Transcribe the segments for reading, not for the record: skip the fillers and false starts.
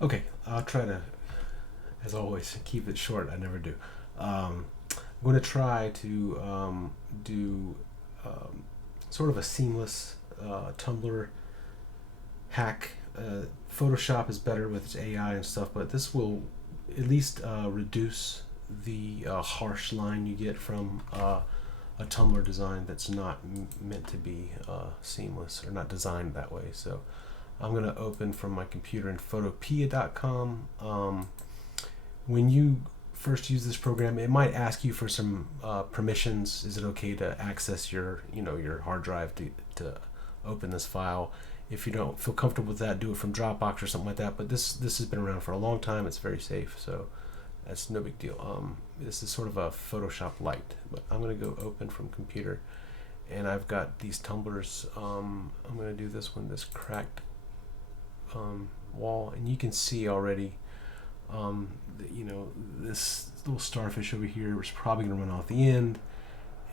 Okay, I'll try to, as always, keep it short. I never do. I'm going to try to do sort of a seamless tumbler hack. Photoshop is better with its AI and stuff, but this will at least reduce the harsh line you get from a tumbler design that's not meant to be seamless or not designed that way. So I'm going to open from my computer in photopea.com. When you first use this program, it might ask you for some permissions. Is it okay to access your hard drive to open this file? If you don't feel comfortable with that, do it from Dropbox or something like that. But this has been around for a long time. It's very safe, so that's no big deal. This is sort of a Photoshop Lite, but I'm going to go open from computer, and I've got these tumblers. I'm going to do this one, this cracked wall, and you can see already this little starfish over here is probably going to run off the end,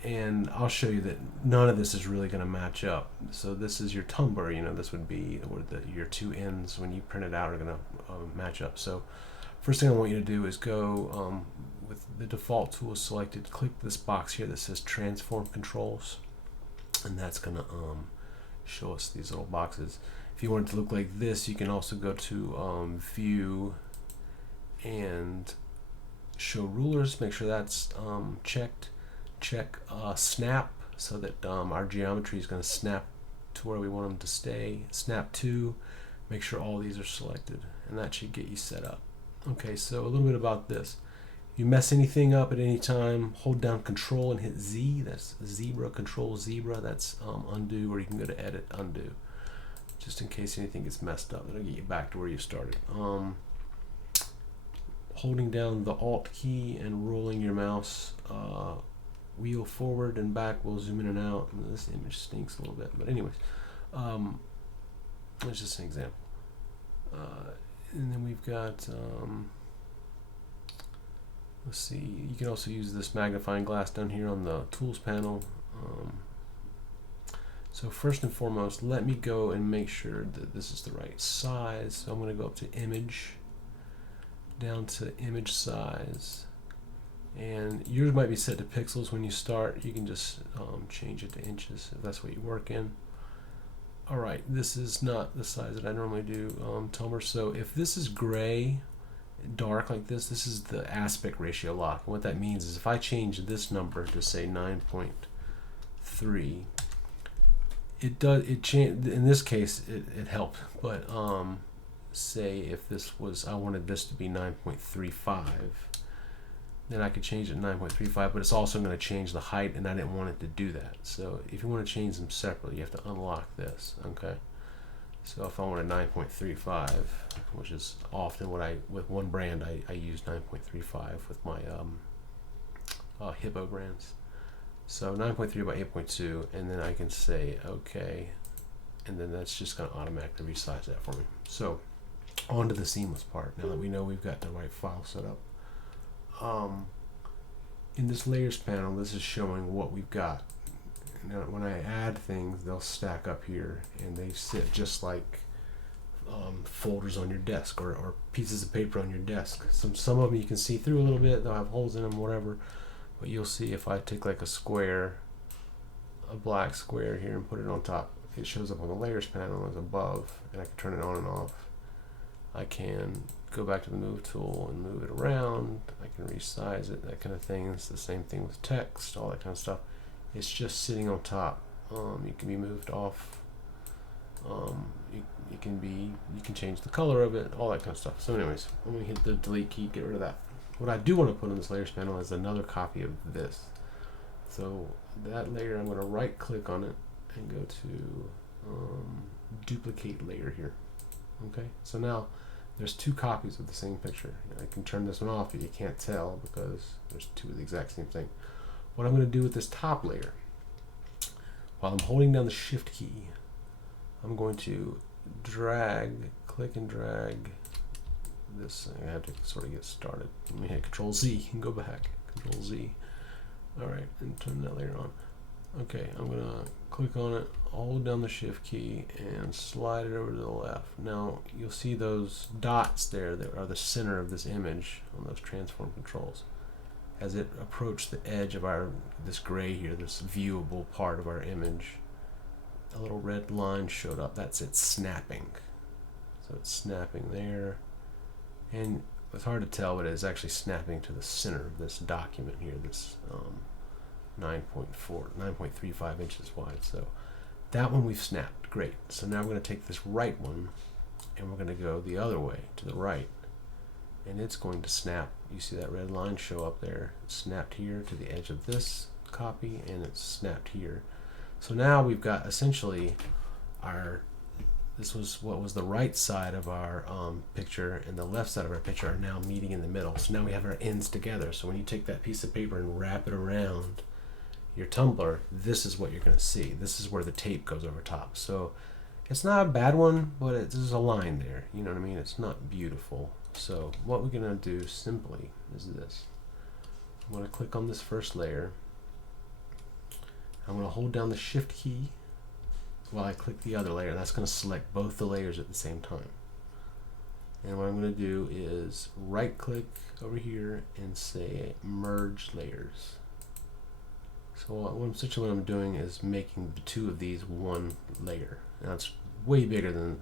and I'll show you that none of this is really going to match up. So this is your tumbler, this would be where your two ends when you print it out are going to match up. So first thing I want you to do is go with the default tools selected, click this box here that says transform controls, and that's going to show us these little boxes. If you want it to look like this, you can also go to view and show rulers, make sure that's checked. Check snap, so that our geometry is going to snap to where we want them to stay. Snap to, make sure all these are selected, and that should get you set up. Okay, so a little bit about this. If you mess anything up at any time, hold down Control and hit Z. That's zebra, Control zebra. That's undo, or you can go to Edit, Undo, just in case anything gets messed up. That'll get you back to where you started. Holding down the Alt key and rolling your mouse wheel forward and back will zoom in and out. And this image stinks a little bit, but anyways, it's just an example. And then we've got, let's see, you can also use this magnifying glass down here on the tools panel. So first and foremost, let me go and make sure that this is the right size. So I'm going to go up to Image, down to Image Size, and yours might be set to pixels when you start. You can just change it to inches if that's what you work in. Alright, this is not the size that I normally do, tumbler. So if this is gray, dark like this is the aspect ratio lock. And what that means is if I change this number to say 9.3, in this case it helped, but say if this was, I wanted this to be 9.35, then I could change it to 9.35, but it's also going to change the height, and I didn't want it to do that. So if you want to change them separately, you have to unlock this. Okay, so if I wanted 9.35, which is often what with one brand I use 9.35 with my Hippo brands. So 9.3 by 8.2, and then I can say OK, and then that's just going to automatically resize that for me. So on to the seamless part, now that we know we've got the right file set up. In this layers panel, this is showing what we've got. Now when I add things, they'll stack up here, and they sit just like folders on your desk, or pieces of paper on your desk. Some of them you can see through a little bit, they'll have holes in them, whatever, but you'll see if I take like a square, a black square here, and put it on top, it shows up on the layers panel as above, and I can turn it on and off. I can go back to the move tool and move it around. I can resize it, that kind of thing. It's the same thing with text, all that kind of stuff. It's just sitting on top. You can be moved off. You can change the color of it, all that kind of stuff. So anyways, I'm going to hit the delete key, get rid of that. What I do want to put on this layers panel is another copy of this. So that layer, I'm going to right click on it and go to duplicate layer here. Okay, so now there's two copies of the same picture. I can turn this one off, but you can't tell because there's two of the exact same thing. What I'm going to do with this top layer, while I'm holding down the shift key, I'm going to click and drag this. I have to sort of get started. Let me hit Control Z and go back. Control Z. Alright, and turn that layer on. Okay, I'm going to click on it, hold down the shift key and slide it over to the left. Now you'll see those dots there that are the center of this image on those transform controls. As it approached the edge of this gray here, this viewable part of our image, a little red line showed up. That's it snapping. So it's snapping there, and it's hard to tell, but it's actually snapping to the center of this document here, this 9.35 inches wide. So that one we've snapped. Great. So now we're going to take this right one and we're going to go the other way to the right, and it's going to snap. You see that red line show up there. It's snapped here to the edge of this copy, and it's snapped here. So now we've got essentially this was what was the right side of our picture, and the left side of our picture are now meeting in the middle. So now we have our ends together. So when you take that piece of paper and wrap it around your tumbler, this is what you're going to see. This is where the tape goes over top. So it's not a bad one, but there's a line there. You know what I mean? It's not beautiful. So what we're going to do simply is this. I'm going to click on this first layer. I'm going to hold down the shift key while I click the other layer. That's going to select both the layers at the same time. And what I'm going to do is right click over here and say merge layers. So essentially what I'm doing is making the two of these one layer. Now it's way bigger than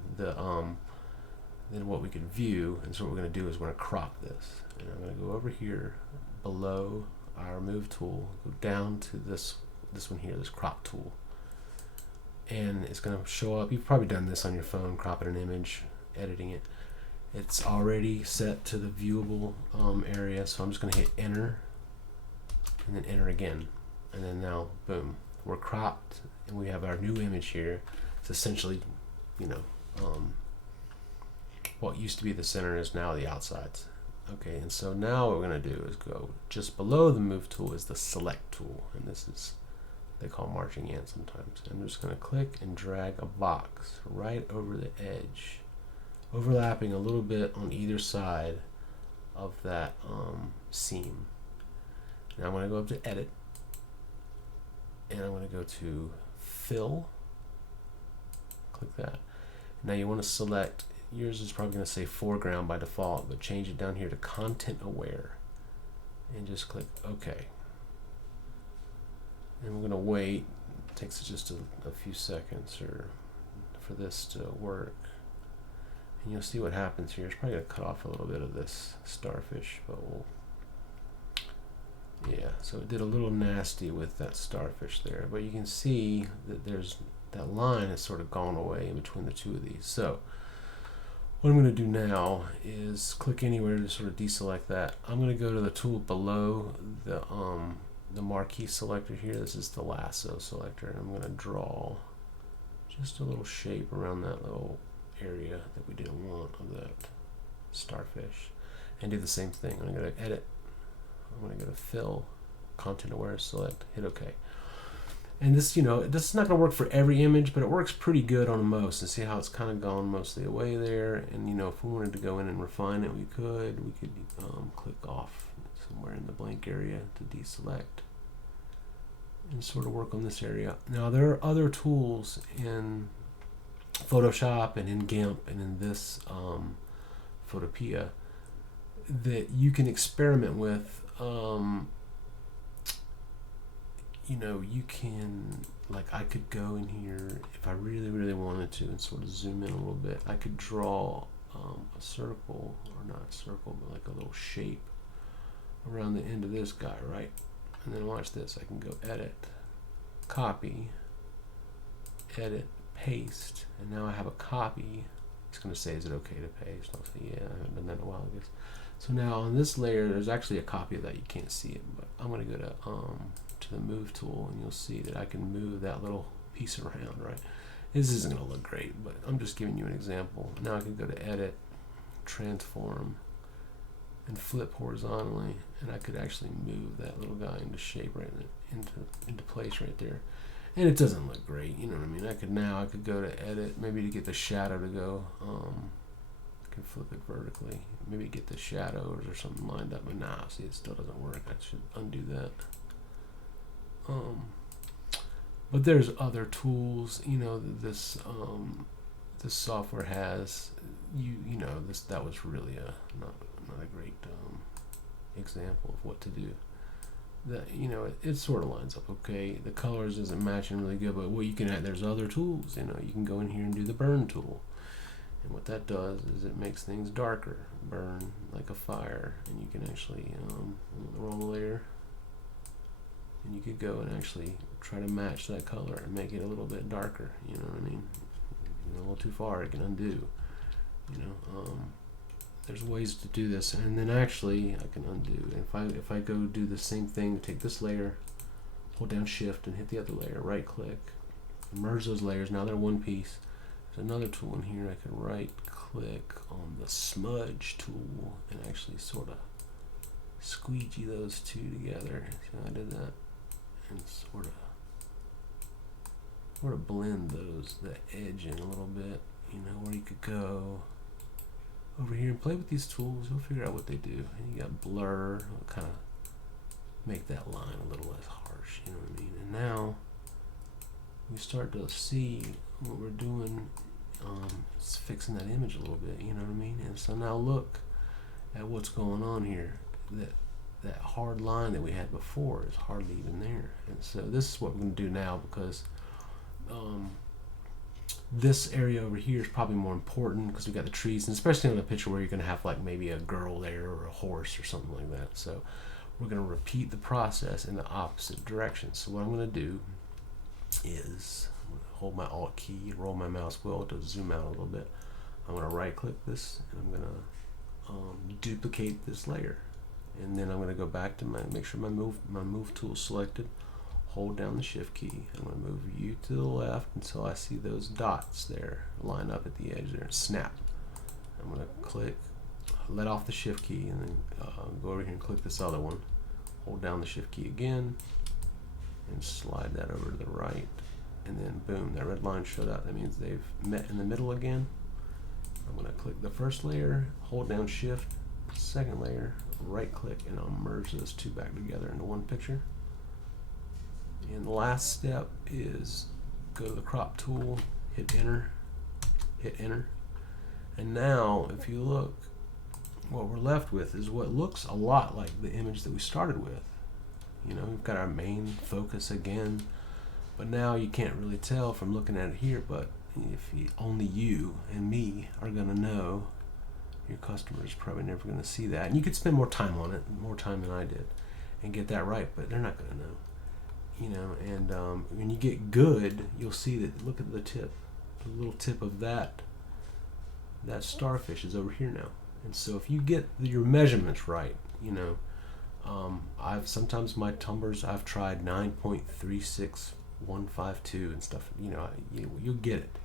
what we could view, and so what we're going to do is we're going to crop this. And I'm going to go over here below our move tool, go down to this one here, this crop tool. And it's going to show up. You've probably done this on your phone, cropping an image, editing it. It's already set to the viewable area, so I'm just going to hit enter and then enter again. And then now, boom, we're cropped and we have our new image here. It's essentially, what used to be the center is now the outsides. Okay, and so now what we're going to do is go just below the move tool is the select tool, and this is they call marching ant sometimes. And I'm just going to click and drag a box right over the edge, overlapping a little bit on either side of that seam. Now I'm going to go up to edit, and I'm going to go to fill, click that. Now you want to select, yours is probably going to say foreground by default, but change it down here to content aware and just click OK. And we're going to wait. It takes just a few seconds for this to work. And you'll see what happens here. It's probably going to cut off a little bit of this starfish, but yeah, so it did a little nasty with that starfish there. But you can see that that line has sort of gone away in between the two of these. So what I'm going to do now is click anywhere to sort of deselect that. I'm going to go to the tool below the marquee selector here. This is the lasso selector, and I'm going to draw just a little shape around that little area that we didn't want of that starfish, and do the same thing. I'm going to edit. I'm going to go to fill, content aware, select, hit OK. And this, this is not going to work for every image, but it works pretty good on most. And see how it's kind of gone mostly away there. And if we wanted to go in and refine it, we could click off somewhere in the blank area to deselect and sort of work on this area. Now there are other tools in Photoshop and in GIMP and in this Photopea that you can experiment with. You can, I could go in here if I really, really wanted to and sort of zoom in a little bit. I could draw a circle, or not a circle, but like a little shape around the end of this guy, right? And then watch this. I can go edit, copy, edit, paste, and now I have a copy. It's going to say, is it okay to paste? I'll say, yeah, I haven't done that in a while, I guess. So now on this layer, there's actually a copy of that. You can't see it, but I'm going to go to the move tool, and you'll see that I can move that little piece around, right? This isn't going to look great, but I'm just giving you an example. Now I can go to edit, transform, and flip horizontally, and I could actually move that little guy into shape right into place right there. And it doesn't look great, you know what I mean? I could go to edit, maybe to get the shadow to go. I can flip it vertically, maybe get the shadows or something lined up, but nah, see, it still doesn't work. I should undo that. But there's other tools, this this software has. That was really not a great example of what to do. That it sort of lines up okay. The colors isn't matching really good, but what you can add, there's other tools. You can go in here and do the burn tool, and what that does is it makes things darker, burn like a fire, and you can actually the wrong layer, and you could go and actually try to match that color and make it a little bit darker. You know what I mean? A little too far, it can undo. There's ways to do this, and then actually I can undo. And if I go do the same thing, take this layer, hold down Shift, and hit the other layer, right click, merge those layers. Now they're one piece. There's another tool in here. I can right click on the smudge tool and actually sort of squeegee those two together. So I did that, and sort of blend the edge in a little bit. Where you could go over here and play with these tools. You'll figure out what they do. And you got blur, it'll kind of make that line a little less harsh. You know what I mean? And now we start to see what we're doing. It's fixing that image a little bit. You know what I mean? And so now look at what's going on here. That hard line that we had before is hardly even there. And so this is what we're going to do now, because this area over here is probably more important because we got the trees, and especially on a picture where you're going to have like maybe a girl there or a horse or something like that. So we're going to repeat the process in the opposite direction. So what I'm going to do is I'm going to hold my Alt key, roll my mouse wheel to zoom out a little bit. I'm going to right click this, and I'm going to duplicate this layer, and then I'm going to go back to make sure my move tool is selected. Hold down the Shift key. I'm going to move you to the left until I see those dots there line up at the edge there and snap. I'm going to click, let off the Shift key, and then go over here and click this other one. Hold down the Shift key again and slide that over to the right, and then boom, that red line showed up. That means they've met in the middle again. I'm going to click the first layer, hold down Shift, second layer, right click, and I'll merge those two back together into one picture. And the last step is go to the crop tool, hit enter, and now if you look, what we're left with is what looks a lot like the image that we started with. We've got our main focus again, but now you can't really tell from looking at it here, but only you and me are going to know. Your customer is probably never going to see that, and you could spend more time on it, more time than I did, and get that right, but they're not going to know. And when you get good, you'll see that. Look at the tip, the little tip of that starfish is over here now. And so if you get your measurements right, I've sometimes my tumblers I've tried 9.36152 and stuff. You'll get it.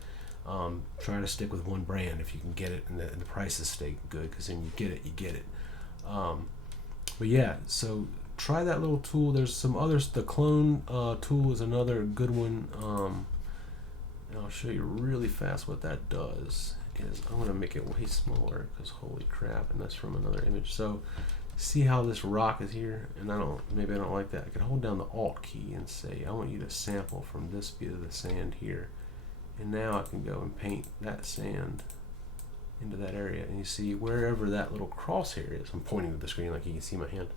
Try to stick with one brand if you can get it, and the prices stay good, because then you get it. But yeah, so try that little tool. There's some others. The clone tool is another good one. And I'll show you really fast what that does. I'm going to make it way smaller, because holy crap, and that's from another image. So see how this rock is here, and maybe I don't like that. I can hold down the Alt key and say I want you to sample from this bit of the sand here, and now I can go and paint that sand into that area, and you see wherever that little crosshair is. I'm pointing to the screen like you can see my hand.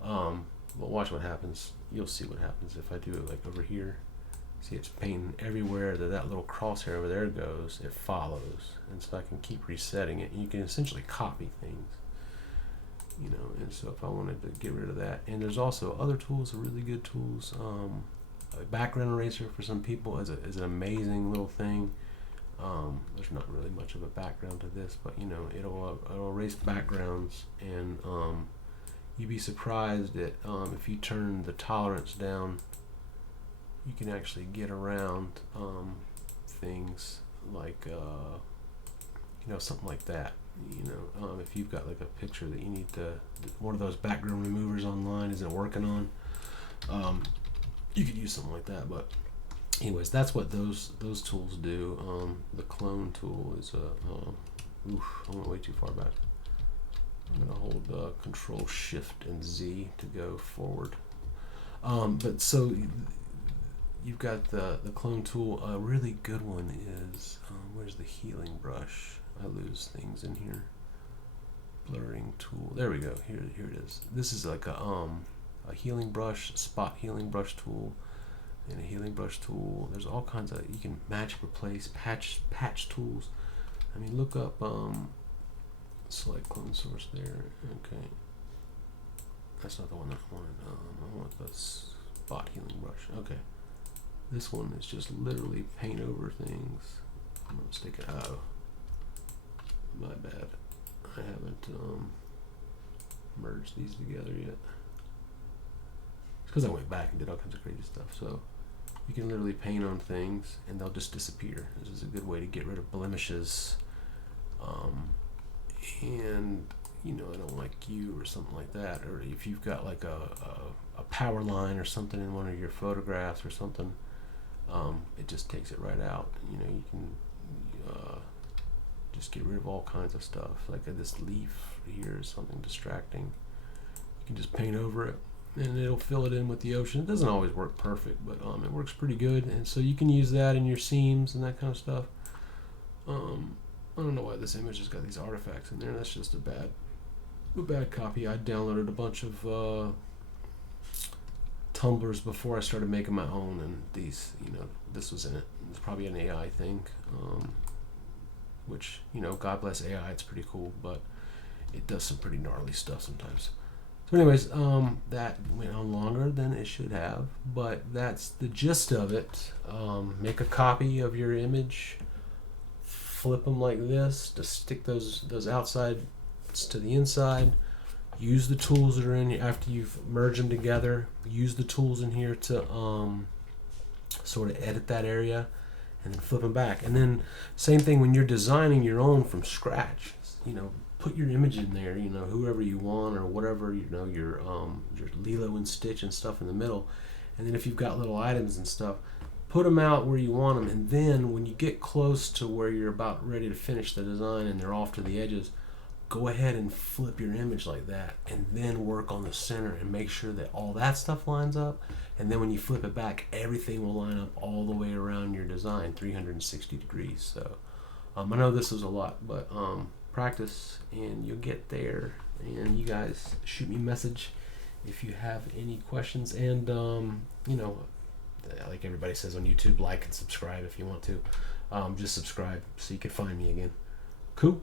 But watch what happens. You'll see what happens if I do it like over here. See, it's painting everywhere that little crosshair over there goes. It follows, and so I can keep resetting it. And you can essentially copy things, And so if I wanted to get rid of that, and there's also other tools, really good tools. A background eraser for some people is an amazing little thing. There's not really much of a background to this, but it'll erase backgrounds, and you'd be surprised that if you turn the tolerance down, you can actually get around things like something like that. If you've got like a picture that you need to, one of those background removers online isn't working on, you could use something like that. But anyways, that's what those tools do. The clone tool is I went way too far back. I'm going to hold Control Shift and Z to go forward. But so you've got the clone tool. A really good one is, where's the healing brush? I lose things in here. Blurring tool. There we go. Here it is. This is like a healing brush, spot healing brush tool, and a healing brush tool. There's all kinds of, you can match, replace, patch tools. I mean, look up select clone source there. Okay, that's not the one that I wanted. I want the spot healing brush. Okay, this one is just literally paint over things. I'm mistaken. Oh, my bad. I haven't merged these together yet. It's because I went back and did all kinds of crazy stuff. So you can literally paint on things and they'll just disappear. This is a good way to get rid of blemishes. And you know, I don't like you or something like that. Or if you've got like a power line or something in one of your photographs or something, it just takes it right out. You know, you can just get rid of all kinds of stuff. Like this leaf here is something distracting. You can just paint over it and it'll fill it in with the ocean. It doesn't always work perfect, but it works pretty good. And so you can use that in your seams and that kind of stuff. I don't know why this image has got these artifacts in there. That's just a bad copy. I downloaded a bunch of tumblers before I started making my own, and these, you know, this was in it. It's probably an AI thing, which, you know, God bless AI. It's pretty cool, but it does some pretty gnarly stuff sometimes. So anyways, that went on longer than it should have, but that's the gist of it. Make a copy of your image, flip them like this to stick those outsides to the inside. Use the tools that are in here after you've merged them together. Use the tools in here to sort of edit that area, and then flip them back. And then same thing when you're designing your own from scratch. You know, put your image in there. You know, whoever you want or whatever. You know, your Lilo and Stitch and stuff in the middle. And then if you've got little items and stuff, put them out where you want them. And then when you get close to where you're about ready to finish the design and they're off to the edges, go ahead and flip your image like that, and then work on the center and make sure that all that stuff lines up. And then when you flip it back, everything will line up all the way around your design, 360 degrees. So I know this is a lot, but practice and you'll get there. And you guys shoot me a message if you have any questions. And you know, like everybody says on YouTube, like and subscribe if you want to. Just subscribe so you can find me again. Cool.